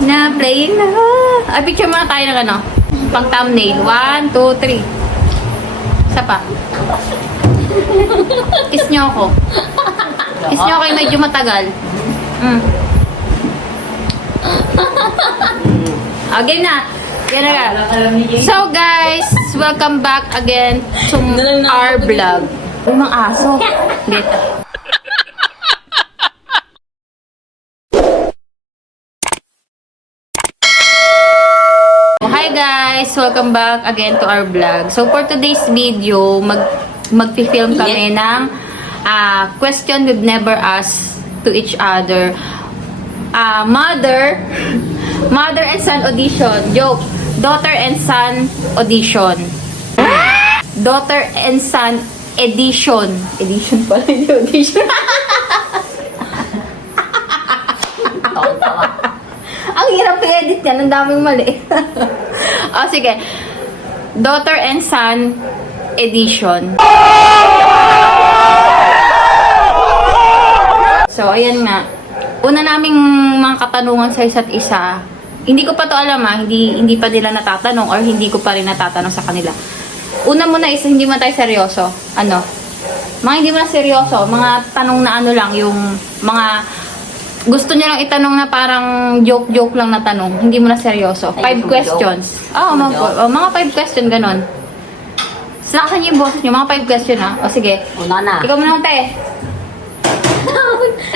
Na playing na. Ay, picture muna tayo ng ano. Pang thumbnail. 1, 2, 3. Isa pa. Kiss nyo ako. Kiss nyo ako yung medyo matagal. Okay na. Yan na nga. So guys, welcome back again to our vlog. Umang aso. Hindi. Hi guys! Welcome back again to our vlog. So for today's video, magfi-film kami ng question we've never asked to each other. Mother and son audition. Joke. Daughter and son audition. Daughter and son edition. Edition pala yung audition. Ang hirap i-edit yan. Ang daming mali. O, sige. Daughter and son edition. So, ayan nga. Una naming mga katanungan sa isa't isa. Hindi ko pa to alam hindi pa nila natatanong or hindi ko pa rin natatanong sa kanila. Una muna is hindi mo tayo seryoso. Ano? Mga hindi mo na seryoso. Mga tanong na ano lang. Yung mga gusto niya lang itanong na parang joke-joke lang na tanong. Hindi mo na seryoso. 5 questions. Oo, mga 5 question, ganon. Salakasan niyo yung boses niyo. Mga 5 question, ha? O, sige. Una na. Ikaw muna, te.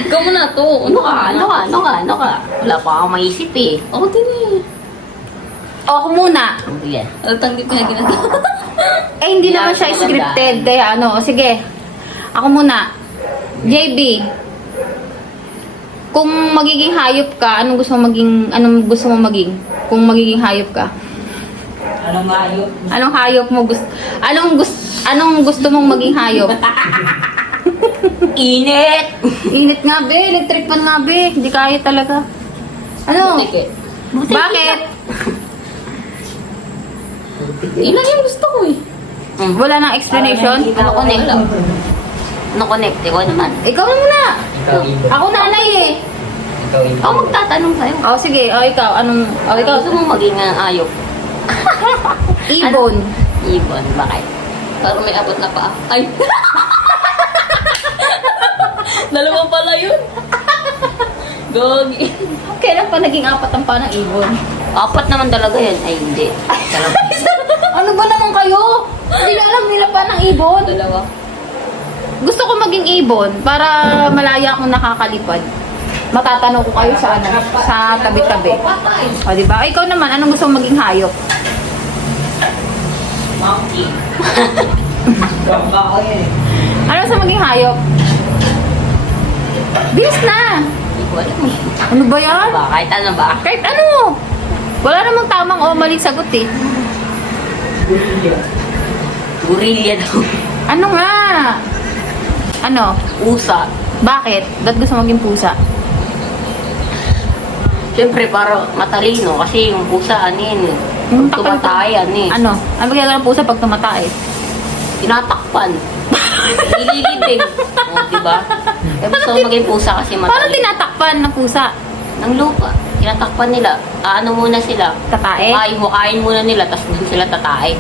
Ikaw muna to. Ano ka? Wala pa akong maisip eh. Ako din eh. O, ako muna. Sige. Tanggit na ginagawa. Eh, hindi naman siya scripted. Kaya ano, o, sige. Ako muna. JB. Kung magiging hayop ka, anong gusto mo maging? Kung magiging hayop ka? Anong hayop? Anong hayop mo gusto? Anong gusto mong maging hayop? Init! Init nga be, electric fan nga be. Hindi kaya talaga. Ano? Bakit? Ilan yung gusto ko eh. Wala nang explanation? Ano connect? Ano connect? Ikaw naman. Ikaw na muna. Ako nanay eh. Ako magtatanong sa'yo. O sige, o ikaw. Ikaw. Gusto mo maging hayop? Ibon. Ibon. Bakit? Parang may abot na pa. Ay! Dalawa pala yun. Gogi. Kailan pa naging apat ang pa ng ibon? Apat naman talaga yun. Ay, hindi. Dalawa. Ano ba naman kayo? Hindi na alam nila pa ng ibon. Dalawa. Gusto ko maging ibon para malaya akong nakakalipad. Matatanong ko kayo sa sa tabi-tabi. O, di ba? Ikaw naman, anong gusto mong maging hayop? Monkey. Ano gusto maging hayop? Bilis na! Hindi ko alam eh. Ano ba yan? Ba, kahit ano ba? Kahit ano! Wala namang tamang o maling sagot eh. Gorilla daw. Ano nga? Ano? Usa. Bakit? Ba't gusto maging pusa? Siyempre, para matalino. Kasi yung pusa, ano yun eh. Yung Pag tumatay, ano eh. Ano? Ano ba gagawin ng pusa pag tumatay? Tinatakpan. Nililibig. O, diba? Eh, gusto ko maging pusa kasi Paano matalino. tinatakpan ng pusa? Ng lupa. Tinatakpan nila. Ano muna sila? Tatae? Hukain muna nila, tapos doon sila tatae.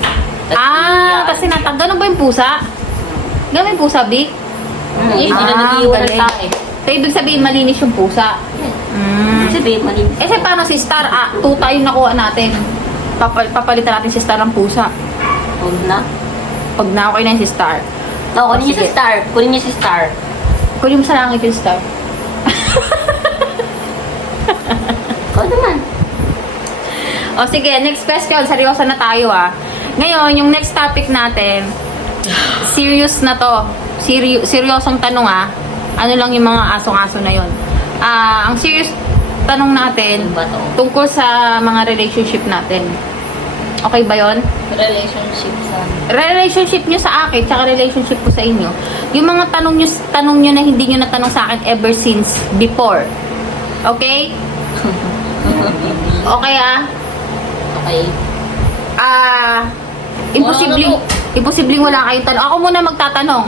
Tapos sinatag. Ganun ba yung pusa? Ganun ba yung pusa, Vic? Hindi na nag-iwan ng galing. tae. So, ibig sabihin, malinis yung pusa. Sabi, malinis. Eh, paano si Star? 2 tayo nakuha natin. Papalitan natin si Star ng pusa. Huwag na. Pag na okay na si Star. No, kunin niyo sige. si Star. Kunin niyo si Star. Kunin mo sa langit yung Star. Ikaw naman. O sige, next question. Seryoso na tayo Ngayon, yung next topic natin, serious na to. Seryosong tanong Ano lang yung mga asong-aso na yon. Ang serious tanong natin, Ano ba to? tungkol sa mga relationship natin. Okay ba yon? Relationship sa... Relationship nyo sa akin, tsaka relationship ko sa inyo. Yung mga tanong nyo na hindi nyo natanong sa akin ever since before. Okay? Okay Okay. Imposibleng wala kayong tanong. Ako muna magtatanong.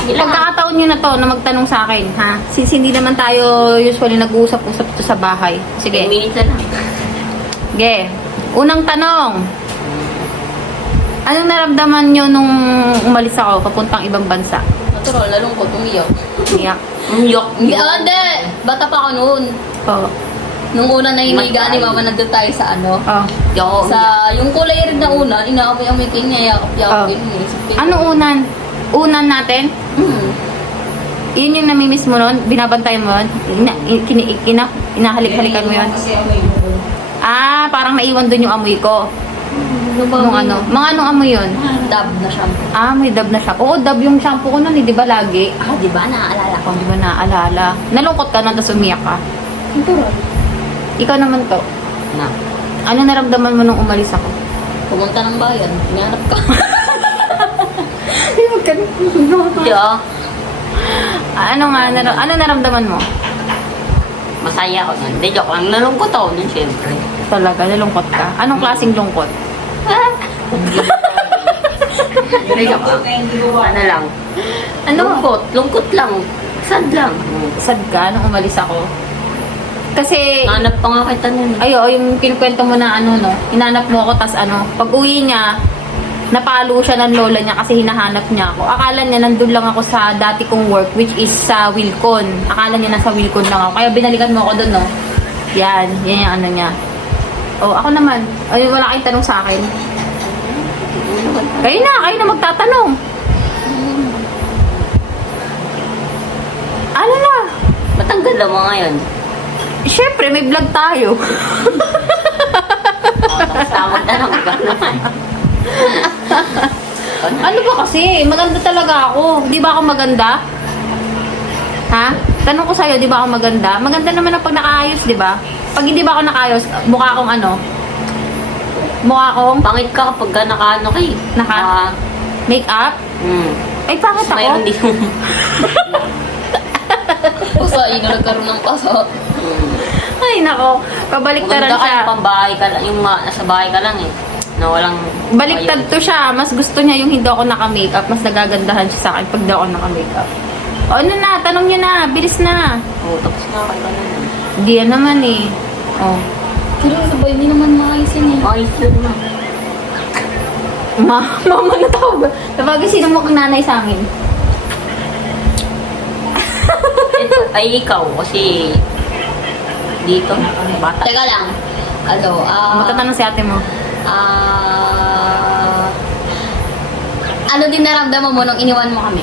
Pagkakataon nyo na to na magtanong sa akin, ha? Since hindi naman tayo usually nag-uusap-usap to sa bahay. 10 Sige. minutes na lang. Sige. Unang tanong. Anong naramdaman nyo nung umalis ako papuntang ibang bansa? Natural, nalungkot, umiyak. Iyak. Umiyak. Hindi. Bata pa ako noon. Oo. Nung una na hiniga ni Mama, nandun tayo sa ano. Oh. Ako, Sa yung kulay red na una, inaamoy-amoy ko yung yakap-yakap yun. Ano unan? Unan natin? Yun yung namimiss mo nun? Binabantay mo nun? Inahalik-halikan mo yun? Ah, parang naiwan dun yung amoy ko. Nung ano? Mga anong amoy yun? Dab na shampoo. Ah, may dab na shampoo. Oo, dab yung shampoo ko nun, di ba lagi? Ah, di ba? Naaalala ko. Di ba naaalala? Nalungkot ka na, tapos umiyak ka. Natural. Ikaw naman to. na. Ano naramdaman mo nung umalis ako? Pumunta ng bayan. Hinanap ka. Hindi ah. Ano naramdaman mo? Masaya ako nun. Hindi, joke lang. Nalungkot ako nun, syempre. Talaga, nalungkot ka. Anong klaseng lungkot? Hindi, joke lang. Ano lang. Ano? Lungkot lang. Sad lang. Sad ka nung umalis ako? Kasi, Nanap pa nga kita nun. yung kinukwento mo na ano, no? Hinanap mo ako, tas ano, pag uwi niya, napalo siya ng lola niya kasi hinahanap niya ako. Akala niya nandun lang ako sa dati kong work, which is sa Wilcon. Akala niya nasa Wilcon lang ako. Kaya binalikan mo ako dun, no? Yan yung ano niya. Oh, ako naman. Ay, wala kayong tanong sa akin. Kayo na magtatanong. Ano na? Matanggal lang mo ngayon. Siyempre, may vlog tayo. Tapos tawag na lang. Ikaw naman. Ano ba kasi? Maganda talaga ako. Di ba ako maganda? Ha? Tanong ko sa'yo, di ba ako maganda? Maganda naman ang pag nakaayos, di ba? Pag hindi ba ako nakaayos, mukha akong ano? Mukha akong Pangit ka kapag ka naka-ano kay. make-up? Ay, pangit ako? Mayroon din. Pusa, nagkaroon ng paso. Ay, nako. Kabaliktaran Maganda ka siya. yung pambahay ka lang. Yung nasa bahay ka lang eh. Na walang... Baliktad to siya. Mas gusto niya yung hindi ako naka-makeup. Mas nagagandahan siya sa akin pag di ako naka-makeup. O, ano na? Tanong niyo na. Bilis na. Oo, tapos na kayo ka na. Hindi yan naman eh. Oh. Pero sabay, hindi naman maayos yun eh. Ayos yun na. Mama na tawag. Sabagay, sino mo kang nanay sa amin? Ay, ikaw. Kasi... Dito. Bata. Teka lang. Ano, Magtatanong si ate mo. ano din naramdaman mo nung iniwan mo kami?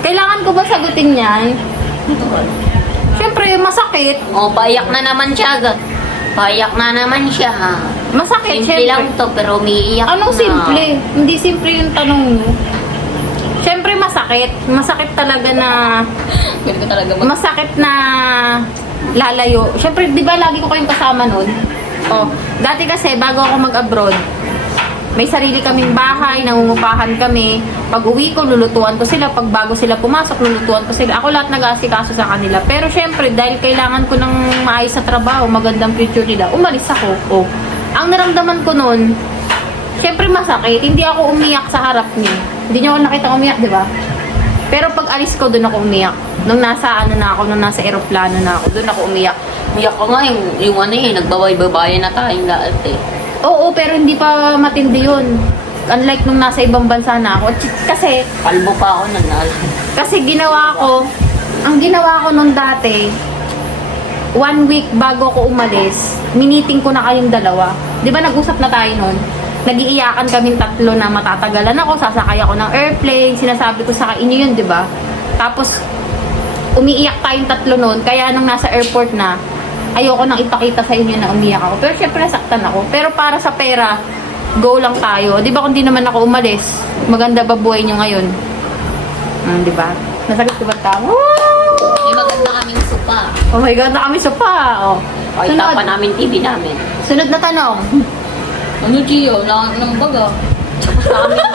Kailangan ko ba sagutin yan? Siyempre, masakit. Oh, paiyak na naman siya agad. Paiyak na naman siya. Masakit, Simple lang siyempre. to, pero umiiyak Anong na. simple? Hindi simple yung tanong mo. Siyempre, masakit. Masakit talaga na... Ganun ko talaga Masakit na lalayo. Siyempre, di ba lagi ko kayong kasama nun? Oh, dati kasi, bago ako mag-abroad, may sarili kaming bahay, nangungupahan kami. Pag uwi ko, lulutuan ko sila. Pag bago sila pumasok, lulutuan ko sila. Ako lahat nag-aasikaso sa kanila. Pero syempre, dahil kailangan ko ng maayos na trabaho, magandang future nila, umalis ako. Oh. Ang naramdaman ko nun, syempre masakit. Hindi ako umiyak sa harap niya. Hindi niyo ako nakita umiyak, di ba? Pero pag alis ko, doon ako umiyak. Nung nasa nung nasa eroplano na ako, doon ako umiyak. Umiyak ko nga yung ano eh, nagbabay-babayan na tayong lahat eh. Oo, pero hindi pa matindi yun. Unlike nung nasa ibang bansa na ako. Kasi, Kalbo pa ako nun. ang ginawa ko nung dati, 1 week bago ko umalis, miniting ko na kayong dalawa. Di ba nag-usap na tayo nun? Nag-iiyakan kaming tatlo na matatagalan ako, sasakay ako ng airplane, sinasabi ko sa inyo yun, di ba? Tapos, umiiyak tayong tatlo nun, kaya nung nasa airport na, ayoko nang ipakita sa inyo na umiyak ako. Pero syempre nasaktan ako. Pero para sa pera, go lang tayo. Di ba kung di naman ako umalis, maganda ba buhay nyo ngayon? Di ba? Nasagot ko ba tama? May maganda kaming supa. Oh my God, na kami sa pa. Oh. Pakita pa namin TV namin. Sunod na tanong. Ano, Gio? Wala ka ng baga. Tapos na kami na.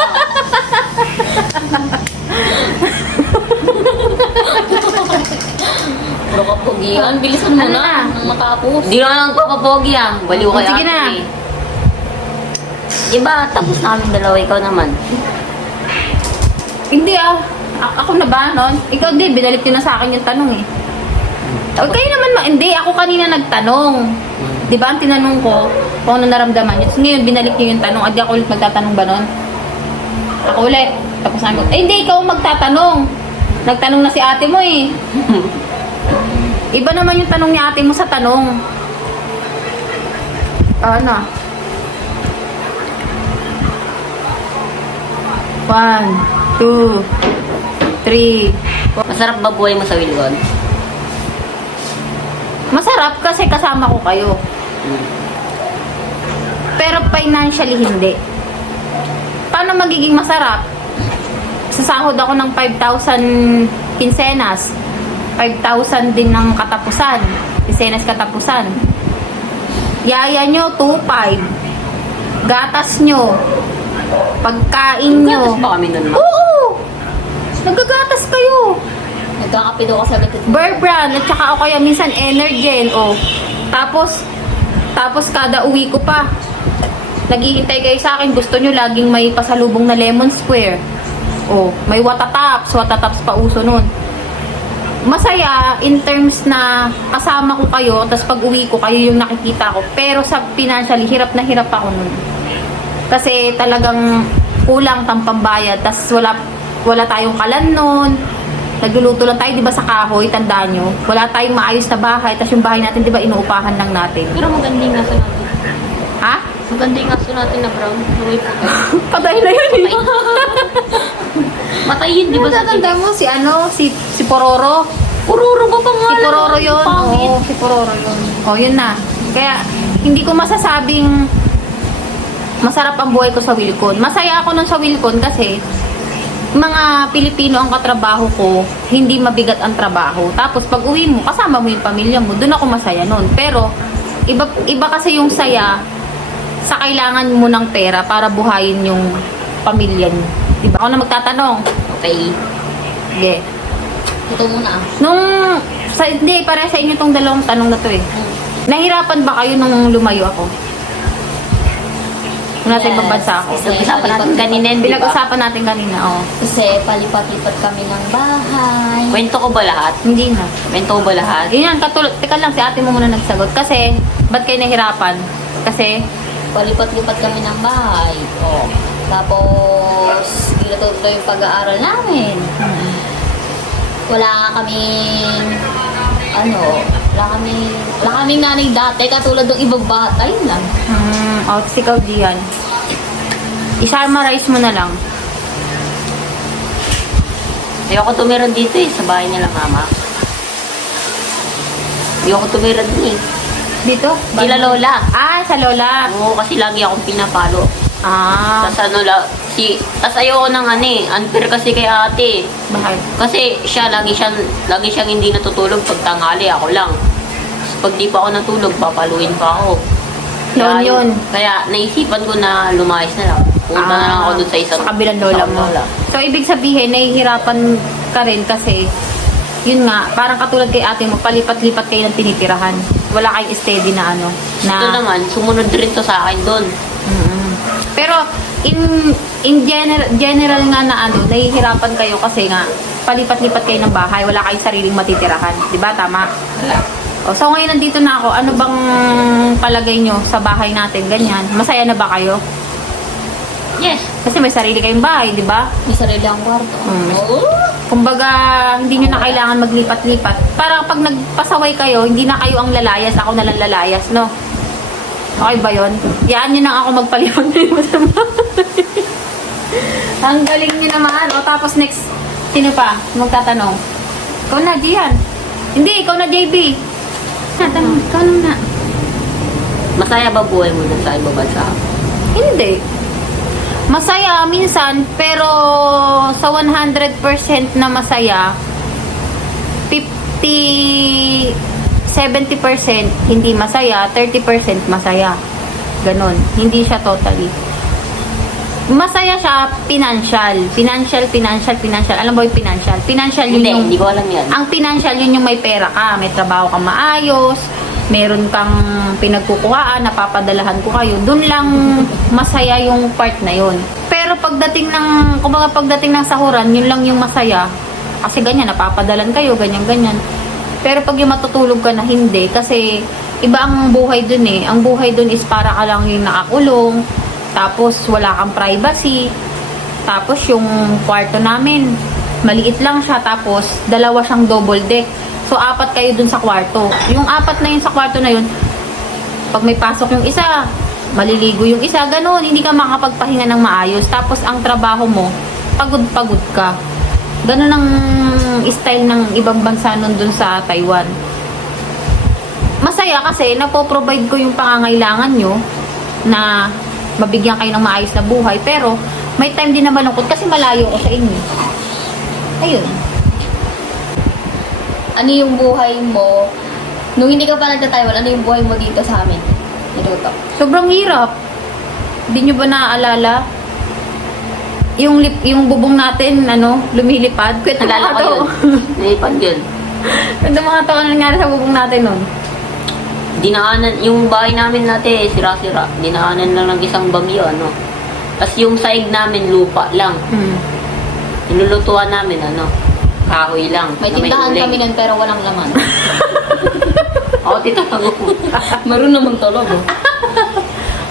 Puro ka pugian. Bilisan mo Ano na. na? Nang matapos. Hindi na lang papapogi ah. Baliw Oh, kaya. sige na. Eh. Diba, tapos na kaming dalawa, ikaw naman. Hindi ako na ba nun? Ikaw din, binalik nyo na sa akin yung tanong eh. O kayo naman, hindi, ako kanina nagtanong. Di ba, ang tinanong ko, kung ano naramdaman nyo. So, ngayon, binalik nyo yung tanong. Adi ako ulit magtatanong ba nun? Ako ulit. Tapos namin, hindi, ikaw ang magtatanong. Nagtanong na si ate mo eh. Iba naman yung tanong ni ate mo sa tanong. Ano? 1, 2, 3. Masarap ba buhay mo sa Wilgon? Masarap kasi kasama ko kayo. Pero financially hindi. Paano magiging masarap? Sasahod ako ng 5,000 kinsenas. 5,000 din ng katapusan. Kinsenas katapusan. Yaya nyo, 2,500. Gatas nyo. Pagkain nyo. Gatas ba kami nun, ma? Oo! Nagagatas kayo. Nagkakape daw kasi agad. Bear Brand, at saka ako kaya minsan Energen, Tapos kada uwi ko pa, naghihintay kayo sa akin, gusto nyo laging may pasalubong na Lemon Square. May Watataps pa uso nun. Masaya in terms na kasama ko kayo, tapos pag uwi ko, kayo yung nakikita ko. Pero sa financially, hirap na hirap ako nun. Kasi talagang kulang tampambayad, tapos wala tayong kalan nun. Nagluluto lang tayo, di ba, sa kahoy, tandaan nyo. Wala tayong maayos na bahay, tapos yung bahay natin, di ba, inuupahan lang natin. Pero maganda yung aso natin. Ha? Maganda yung aso natin na brown. Huwag po. Patay na yun eh. Matay yun, di ba? sa Tanda mo si Pororo? Pururo ba Si pangalan? Pororo yun. Pangit. Oo, si Pororo yun. Yun na. Kaya, hindi ko masasabing masarap ang buhay ko sa Wilcon. Masaya ako nun sa Wilcon kasi mga Pilipino ang katrabaho ko, hindi mabigat ang trabaho. Tapos pag uwi mo, kasama mo yung pamilya mo, doon ako masaya nun. Pero, iba kasi yung saya sa kailangan mo ng pera para buhayin yung pamilya mo. Diba? Ako na magtatanong. Okay. Hindi. Ito muna Hindi, para sa inyo tong dalawang tanong na to eh. Nahirapan ba kayo nung lumayo ako? Nung nasa ibang bansa ako? Pinag-usapan natin kanina, di ba? Pinag-usapan natin kanina, Kasi palipat-lipat kami ng bahay. Kwento ko ba lahat? Hindi na. Kwento ko ba lahat? Yun yan, teka lang, si ate mo muna nagsagot. Kasi, ba't kayo nahirapan? Kasi, Palipat-lipat kami ng bahay. Tapos, ginatuloy yung pag-aaral namin. Wala kaming wala kaming nanay dati katulad ng ibang bata, yun lang. ikaw diyan. I-summarize mo na lang. Ayoko tumira dito sa bahay nila mama. Ayoko tumira din Dito? Sila lola. Sa lola. Oo, kasi lagi akong pinapalo. Ah, Tas ayoko ng unfair kasi kay ate. bakit? Kasi lagi siyang hindi natutulog pag tanghali, ako lang. Tapos pag di pa ako natulog, papaluin pa ako. Yun. Kaya naisipan ko na lumayas na lang. Punta na lang ako dun sa isang sa kabilang lola mo. So, ibig sabihin, nahihirapan ka rin kasi, yun nga, parang katulad kay ate mo, palipat-lipat kayo ng tinitirahan. Wala kayong steady na Ito naman, sumunod rin to sa akin dun. Pero, in general nga na nahihirapan kayo kasi nga, palipat-lipat kayo ng bahay, wala kayong sariling matitirahan. Diba? Tama? So, ngayon nandito na ako, ano bang palagay nyo sa bahay natin? Ganyan. Masaya na ba kayo? Yes. Kasi may sarili kayong bahay, di ba? May sarili ang kwarto. Kumbaga, hindi nyo na kailangan maglipat-lipat. Para pag nagpasaway kayo, hindi na kayo ang lalayas, ako na lang lalayas, no? Okay ba yun? Yaan nyo nang ako magpalipat-lipat sa bahay. Ang galing nyo naman. Tapos next, sino pa? Magtatanong. Ikaw na, Gian. Hindi, ikaw na, JB. Tanong, ikaw na. Masaya ba buhay mo dun sa ibang bansa? Hindi. Masaya minsan, pero sa 100% na masaya, 70% hindi masaya, 30% masaya. Ganon. Hindi siya totally. Masaya siya financial. Alam mo yung financial? Financial yun yung... Hindi ko alam yan. Ang financial yun yung may pera ka, may trabaho ka maayos, meron kang pinagkukuhaan, napapadalahan ko kayo, dun lang masaya yung part na yun. Pero pagdating ng, kumbaga pagdating ng sahuran, yun lang yung masaya. Kasi ganyan, napapadalan kayo, ganyan-ganyan. Pero pag yung matutulog ka na, hindi. Kasi iba ang buhay dun eh. Ang buhay dun is para ka lang yung nakakulong, tapos wala kang privacy, tapos yung kwarto namin, maliit lang siya, tapos dalawa siyang double deck. So, 4 kayo dun sa kwarto. Yung 4 na yun sa kwarto na yun, pag may pasok yung isa, maliligo yung isa, ganun. Hindi ka makapagpahinga ng maayos. Tapos, ang trabaho mo, pagod-pagod ka. Ganun ang style ng ibang bansa nun dun sa Taiwan. Masaya kasi, napoprovide ko yung pangangailangan nyo na mabigyan kayo ng maayos na buhay. Pero, may time din na malungkot kasi malayo ko sa inyo. Ayun. Ano yung buhay mo? Nung hindi ka pa nagta-Taiwan, ano yung buhay mo dito sa amin? Ito. Sobrang hirap. Hindi nyo ba naaalala? Yung bubong natin, lumilipad. Kwento Nalala mga ko to. yun. Nalipad yun. Kwento mga to, ano nangyari sa bubong natin nun? Dinaanan, yung bahay namin natin, sira-sira. Dinaanan lang ng isang bagyo, Tapos yung side namin, lupa lang. Nilulutuan namin, kahoy lang. May na tindahan uling. kami nun pero walang laman. Oo, titago ko. Meron naman talaga.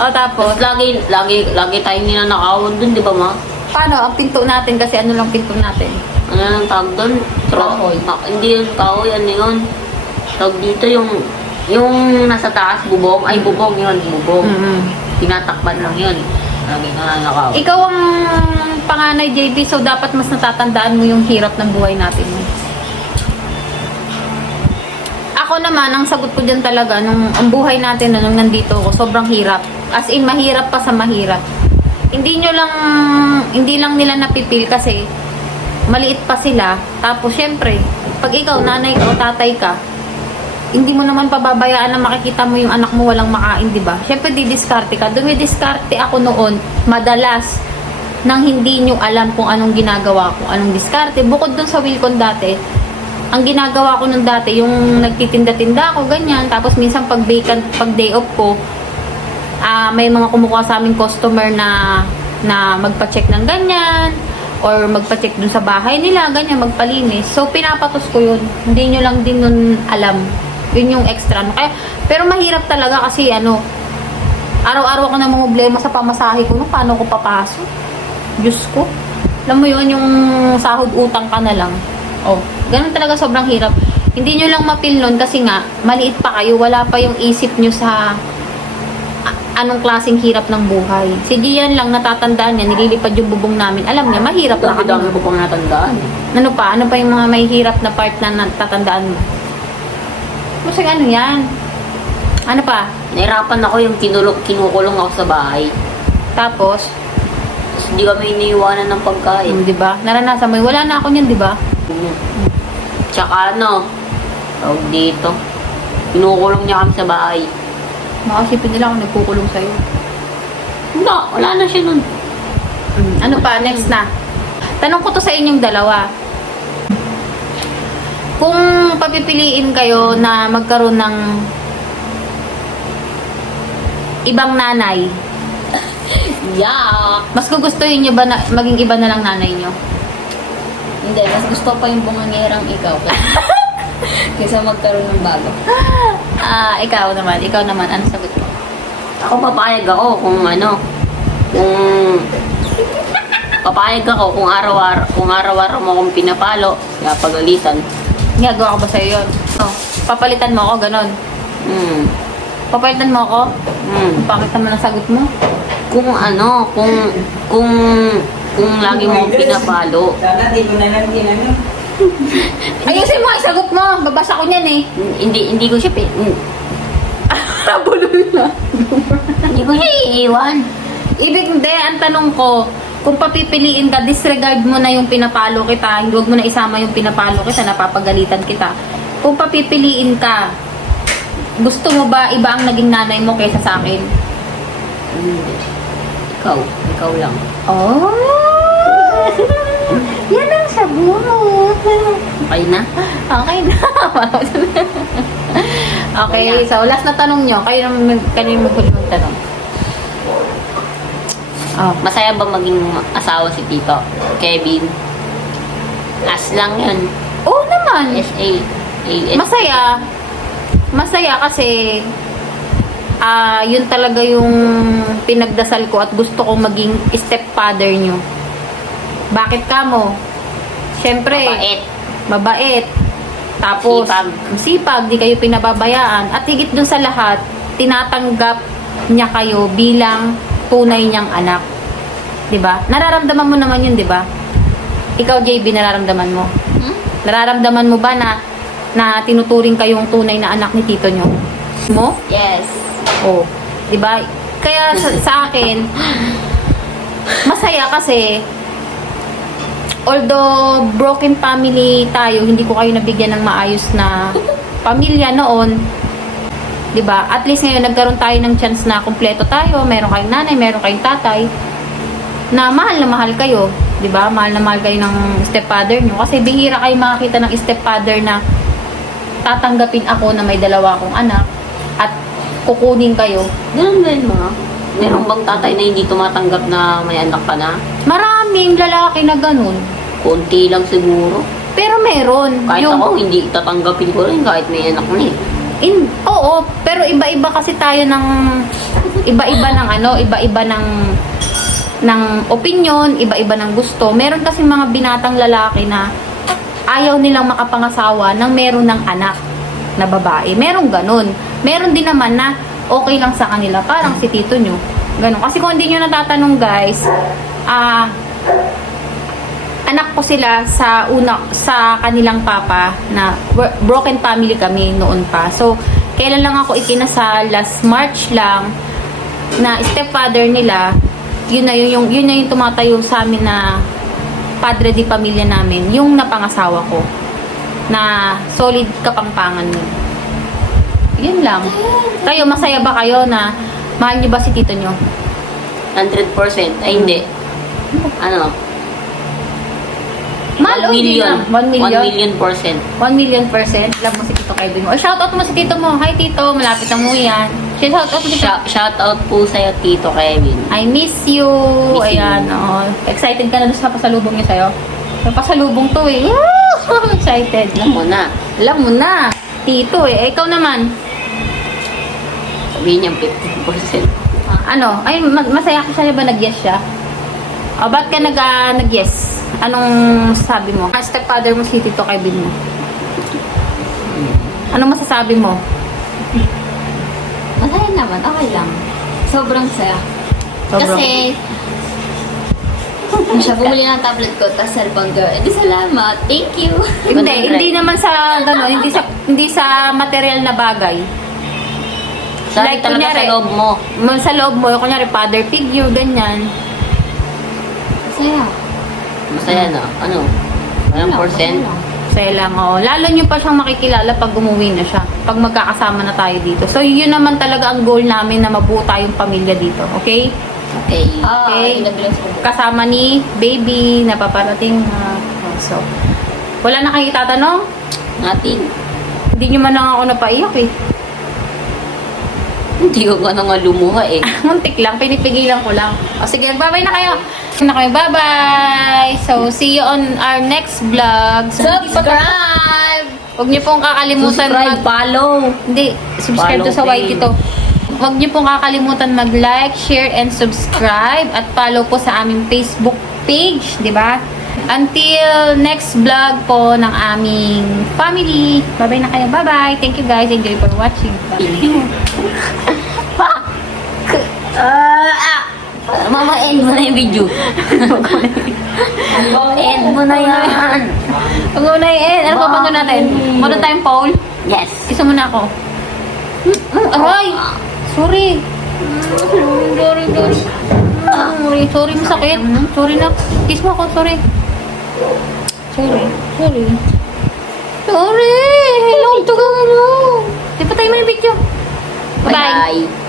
O tapos, Tapos lagi tayong ninanakawan dun, di ba ma? paano? Ang pinto natin, kasi ano lang pinto natin? Ano nang tawag dun? Kahoy. Hindi yun, kahoy, ano yun? Tawag dito yung nasa taas, bubong. Ay, bubong yun, bubong. Tinatakpan lang yun. Lagi nananakawan. Ikaw ang panganay, JB, so dapat mas natatandaan mo yung hirap ng buhay natin. Ako naman, ang sagot ko dyan talaga, ang buhay natin nung nandito ako, sobrang hirap. As in, mahirap pa sa mahirap. Hindi lang nila napipil kasi maliit pa sila. Tapos, syempre, pag ikaw, nanay o tatay ka, hindi mo naman pababayaan na makikita mo yung anak mo walang makain, di ba? Syempre, didiskarte ka. Dumidiskarte ako noon, madalas, nang hindi nyo alam kung anong ginagawa ko, anong diskarte. Bukod dun sa Wilcon dati, ang ginagawa ko nung dati, yung nagtitinda-tinda ako, ganyan. Tapos minsan pag vacant, pag day off ko, may mga kumukuha sa aming customer na magpa-check ng ganyan, or magpa-check dun sa bahay nila, ganyan, magpalinis. So, pinapatos ko yun. Hindi nyo lang din nun alam. Yun yung extra. Kaya, pero mahirap talaga kasi, araw-araw ko na problema sa pamasahe ko. Paano ko papasok? Diyos ko. Alam mo yun, yung sahod utang ka na lang. Oh, ganun talaga, sobrang hirap. Hindi nyo lang mapil nun kasi nga, maliit pa kayo, wala pa yung isip nyo sa anong klaseng hirap ng buhay. Si Gian lang, natatandaan niya, nililipad yung bubong namin. Alam niya, mahirap na kami. Dami ko pang natandaan. Ano pa? Ano pa yung mga may hirap na part na natatandaan mo? Kasi ano yan? Ano pa? Nahirapan ako yung kinukulong ako sa bahay. Tapos, Tapos hindi kami iniiwanan ng pagkain. di ba? Naranasan mo, wala na ako niyan, di ba? Tsaka tawag dito, kinukulong niya kami sa bahay. Makasipin nila kung nagkukulong sa'yo. Wala na siya nun. Ano pa? Next na. Tanong ko to sa inyong dalawa. Kung papipiliin kayo na magkaroon ng ibang nanay, Yeah! mas gugustuhin nyo ba na maging iba na lang nanay nyo? Hindi, mas gusto pa yung bungangerang ikaw. Kaysa magkaroon ng bago. Ikaw naman, ano sagot mo? Ako papayag ako kung papayag ako kung araw-araw mo akong pinapalo, pagalitan. Gagawa ko ba sa'yo yun? Papalitan mo ako, ganon. Papalitan mo ako? Bakit naman ang sagot mo? Kung lagi mo akong pinapalo. Ayusin mo, sagot mo. Babasa ko niyan eh. Hindi ko siya Bulol na. hindi ko siya iiwan. Ibig hindi, ang tanong ko, kung papipiliin ka, disregard mo na yung pinapalo kita, huwag mo na isama yung pinapalo kita, napapagalitan kita. Kung papipiliin ka, gusto mo ba iba ang naging nanay mo kaysa sa akin? Ikaw lang. Oh! Yan ang sagot. Okay na? Okay na. Okay, so last na tanong nyo. Kayo yung maghuli magtanong. Oh. Masaya ba maging asawa si Tito? Kevin? As lang yun. Oo naman. S-A. Masaya. Masaya kasi yun talaga yung pinagdasal ko at gusto kong maging stepfather nyo. Bakit ka mo? Siyempre, mabait. Tapos, sipag, di kayo pinababayaan. At higit dun sa lahat, tinatanggap niya kayo bilang tunay niyang anak. 'Di ba? Nararamdaman mo naman yun, 'di ba? Ikaw, JB, nararamdaman mo? Nararamdaman mo ba na tinuturing kayong tunay na anak ni tito nyo? Mo? Yes. Oh, 'di ba? Kaya sa akin, masaya kasi although broken family tayo, hindi ko kayo nabigyan ng maayos na pamilya noon. 'Di ba? At least ngayon nagkaroon tayo ng chance na kumpleto tayo, meron kayong nanay, meron kayong tatay na mahal kayo, 'di ba? Mahal na mahal kayo ng stepfather nyo kasi bihira kayo makakita ng stepfather na tatanggapin ako na may dalawa akong anak at kukunin kayo. Ganun ba yun, mga? Meron bang tatay na hindi tumatanggap na may anak ka na? Maraming lalaki na ganun. Konti lang siguro. Pero meron. Kahit ako, hindi tatanggapin ko rin kahit may anak na eh. Oo, pero iba-iba kasi tayo ng iba-iba ng iba-iba ng opinion, iba-iba ng gusto. Meron kasi mga binatang lalaki na ayaw nilang makapangasawa nang meron ng anak na babae. Meron ganun. Meron din naman na okay lang sa kanila, parang si tito nyo. Ganun. Kasi kung hindi nyo natatanong, guys, anak ko sila sa kanilang papa na broken family kami noon pa. So, kailan lang ako ikinasal, last March lang, na stepfather nila, yun na yung tumatayo sa amin na padre di pamilya namin, yung napangasawa ko, na solid kapangpangan nun. Yun lang. Kayo, masaya ba kayo na mahal nyo ba si tito nyo? 100%. Ay, hindi. Ano? Mahal 1 million. 1 million. 1 million %. 1 million%. Love mo si Tito Kevin mo. Shoutout mo si Tito mo. Hi Tito, malapit na mo yan. Shoutout mo si Tito. Shout out po sa'yo, Tito Kevin. I miss you. Miss you. Ayan, oh. Excited ka na doon sa pasalubong niya sa'yo? May pasalubong to eh. Woo! Excited. Alam mo na. Alam mo na. Tito eh. Ikaw naman. Sabihin niya 50%. Ano? Ay, masaya ka sa'yo ba nag-yes siya? O, ba't ka nag-yes? Anong sabi mo? Stepfather mo si Tito Kevin mo. Anong masasabi mo? Masaya naman, okay lang. Sobrang saya. Sobrang. Kasi, siya bumili ng tablet ko, tapos cellphone ko. Eh, di salamat. Thank you. Hindi naman sa gano'n, hindi sa material na bagay. Sabi talaga sa loob mo. Sa loob mo, yung kunyari father figure, ganyan. Masaya. Masaya na. Ano? Anong percent? Saya lang, oh. Lalo nyo pa siyang makikilala pag umuwi na siya. Pag magkakasama na tayo dito. So, yun naman talaga ang goal namin na mabuo tayong pamilya dito. Okay? Okay. Okay. Inabilang ko. Kasama ni baby na paparating. So, wala na kayo itatanong? Nothing. Hindi nyo man lang ako napaiyak eh. Hindi ko na nga lumuha eh. Muntik lang, pinipigilan ko lang. O sige, bye-bye na kayo. Bye-bye. So, see you on our next vlog. Subscribe! Huwag niyo pong kakalimutan Follow. Hindi, subscribe to sa Follow YT to. Huwag niyo pong kakalimutan mag-like, share, and subscribe. At follow po sa aming Facebook page, di ba? Until next vlog po ng aming family. Bye-bye na kayo. Bye-bye. Thank you guys. Enjoy for watching. Mama, end mo na yung video. End mo na yan. Huwag mo na i-end. Ano pa ba natin? Muna tayong poll. Yes. Isa mo na ako. Aray! Sorry. Sorry, masakit. Sorry na. Kiss mo ako, sorry. Sorry! Hello, tugang mo. Di pa tayo may video. Bye-bye. Bye-bye.